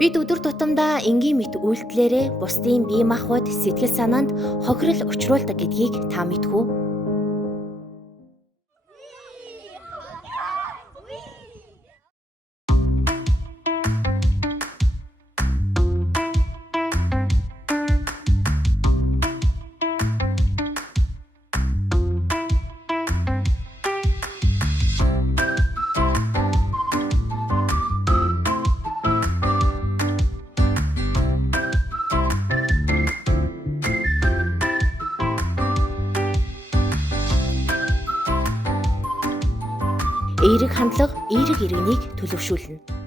Бид өдөр тутамдаа энгийн мэт үйлдэлээрээ бусдын бие махбод сэтгэл санаанд хохирол учруулдаг гэдгийг та мэдэх үү? Эерэг хандлага эерэг иргэнийг төлөвшүүлнэ.